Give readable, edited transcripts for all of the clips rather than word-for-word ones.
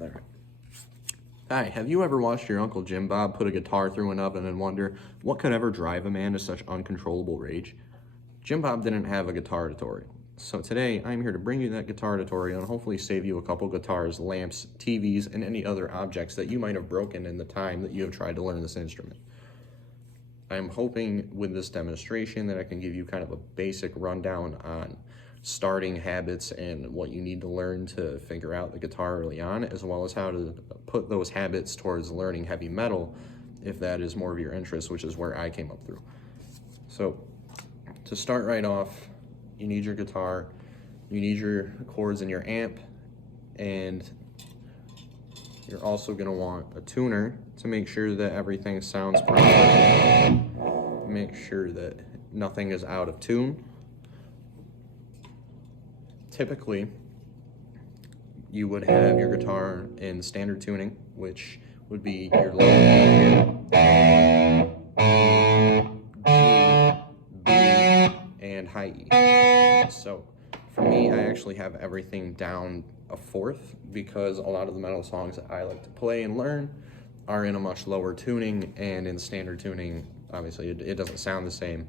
All right. Hi, have you ever watched your Uncle Jim Bob put a guitar through an oven and wonder what could ever drive a man to such uncontrollable rage? Jim Bob didn't have a guitar tutorial. So today, I'm here to bring you that guitar tutorial and hopefully save you a couple guitars, lamps, TVs, and any other objects that you might have broken in the time that you have tried to learn this instrument. I'm hoping with this demonstration that I can give you kind of a basic rundown on starting habits and what you need to learn to figure out the guitar early on, as well as how to put those habits towards learning heavy metal if that is more of your interest, which is where I came up through. So to start right off, you need your guitar, you need your chords and your amp, and you're also going to want a tuner to make sure that everything sounds proper. Make sure that nothing is out of tune. Typically, you would have your guitar in standard tuning, which would be your low E, G, B, and high E. So for me, I actually have everything down a fourth because a lot of the metal songs that I like to play and learn are in a much lower tuning, and in standard tuning, obviously it doesn't sound the same.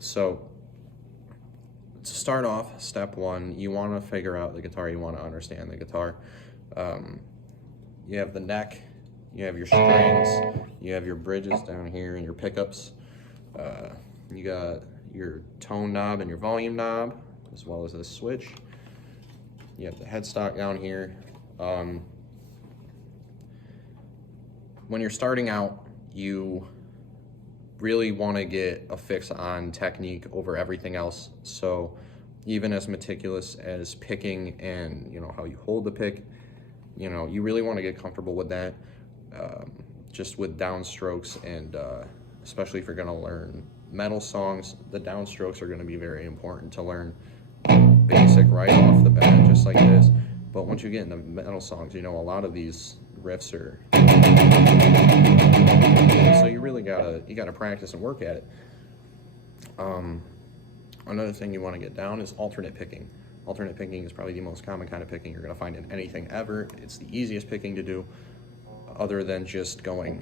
So to start off, step one, you want to figure out the guitar, you want to understand the guitar. You have the neck, you have your strings, you have your bridges down here and your pickups. You got your tone knob and your volume knob, as well as this switch. You have the headstock down here. When you're starting out, you really want to get a fix on technique over everything else. So even as meticulous as picking and how you hold the pick, you really want to get comfortable with that. Just with downstrokes, and especially if you're going to learn metal songs, the downstrokes are going to be very important to learn basic right off the bat, just like this. But once you get into metal songs, a lot of these riffs are, so you really gotta practice and work at it. Another thing you want to get down is alternate picking. Alternate picking is probably the most common kind of picking you're going to find in anything ever. It's the easiest picking to do, other than just going,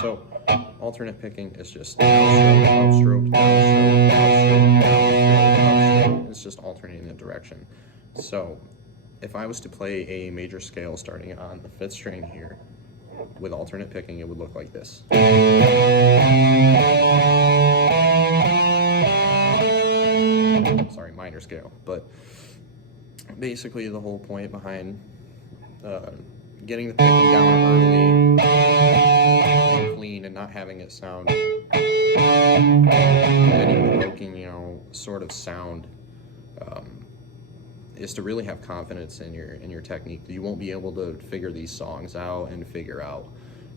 so alternate picking is just downstroke, upstroke, downstroke, upstroke, downstroke, upstroke. It's just alternating the direction. So if I was to play a major scale starting on the 5th string here with alternate picking, it would look like this. Sorry, minor scale. But basically the whole point behind getting the picking down early and clean and not having it sound any broken, sort of sound, is to really have confidence in your technique. You won't be able to figure these songs out and figure out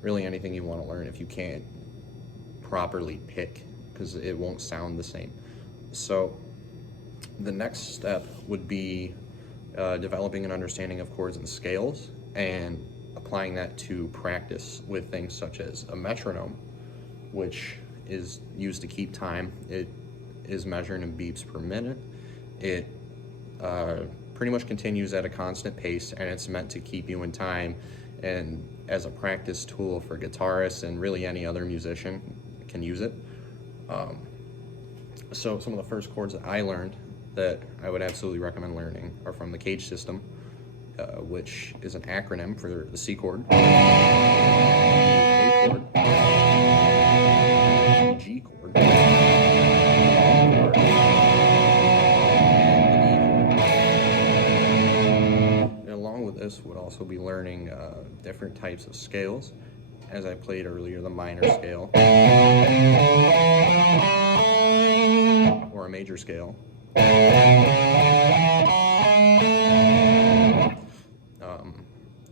really anything you want to learn if you can't properly pick, because it won't sound the same. So the next step would be developing an understanding of chords and scales and applying that to practice with things such as a metronome, which is used to keep time. It is measured in beats per minute. It pretty much continues at a constant pace, and it's meant to keep you in time, and as a practice tool for guitarists and really any other musician can use it. So some of the first chords that I learned that I would absolutely recommend learning are from the Cage system, which is an acronym for the C chord, A chord, G chord, A chord, this would also be learning different types of scales. As I played earlier, the minor scale or a major scale.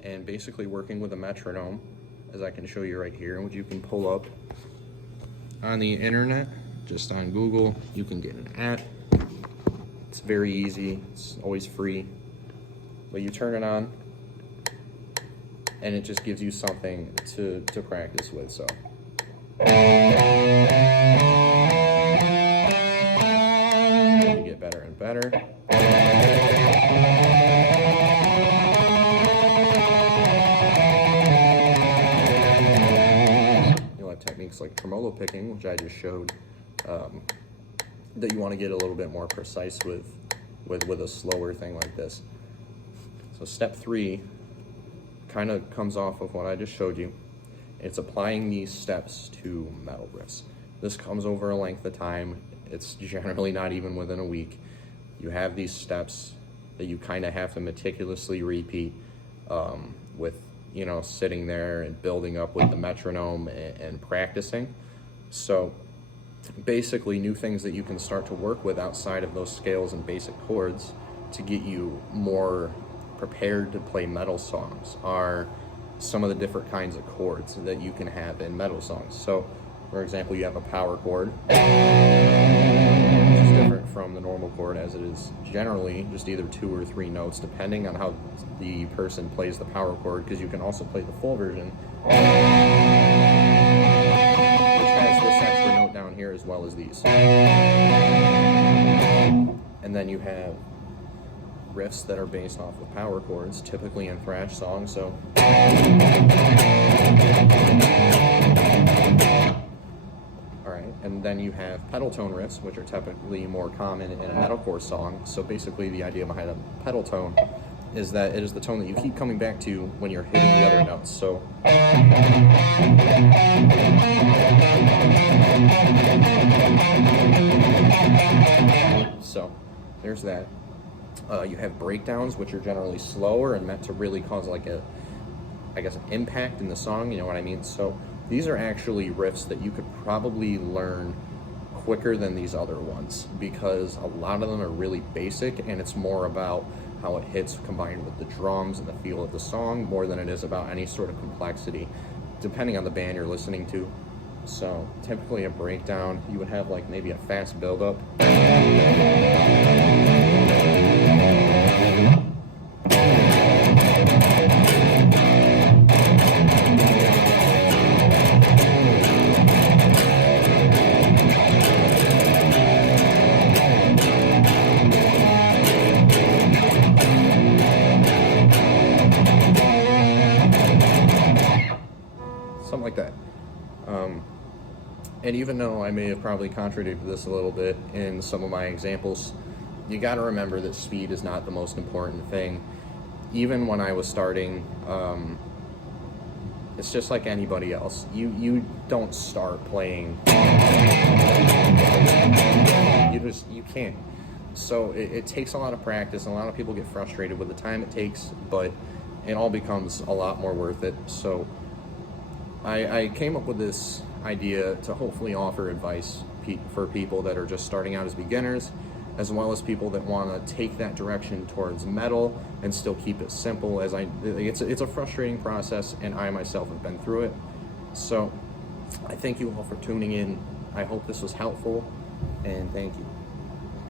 And basically working with a metronome, as I can show you right here, which you can pull up on the internet, just on Google. You can get an app. It's very easy. It's always free. But you turn it on, and it just gives you something to practice with. So you get better and better. tremolo picking, which I just showed, that you want to get a little bit more precise with a slower thing like this. So step 3 kind of comes off of what I just showed you. It's applying these steps to metal riffs. This comes over a length of time. It's generally not even within a week. You have these steps that you kind of have to meticulously repeat, with, you know, sitting there and building up with the metronome and practicing. So basically, new things that you can start to work with outside of those scales and basic chords to get you more prepared to play metal songs are some of the different kinds of chords that you can have in metal songs. So, for example, you have a power chord, which is different from the normal chord, as it is generally just either 2 or 3 notes, depending on how the person plays the power chord, because you can also play the full version, which has this extra note down here as well as these. And then you have riffs that are based off of power chords, typically in thrash songs. So alright, and then you have pedal tone riffs, which are typically more common in a metalcore song. So basically the idea behind a pedal tone is that it is the tone that you keep coming back to when you're hitting the other notes. So there's that. You have breakdowns, which are generally slower and meant to really cause like an impact in the song, you know what I mean? So these are actually riffs that you could probably learn quicker than these other ones, because a lot of them are really basic and it's more about how it hits combined with the drums and the feel of the song more than it is about any sort of complexity, depending on the band you're listening to. So typically a breakdown, you would have like maybe a fast build-up. Something like that. And even though I may have probably contradicted this a little bit in some of my examples, you got to remember that speed is not the most important thing. Even when I was starting, it's just like anybody else. You don't start playing. You can't. So it takes a lot of practice, and a lot of people get frustrated with the time it takes, but it all becomes a lot more worth it. So I came up with this idea to hopefully offer advice for people that are just starting out as beginners, as well as people that want to take that direction towards metal and still keep it simple. It's a frustrating process, and I myself have been through it. So I thank you all for tuning in. I hope this was helpful, and thank you.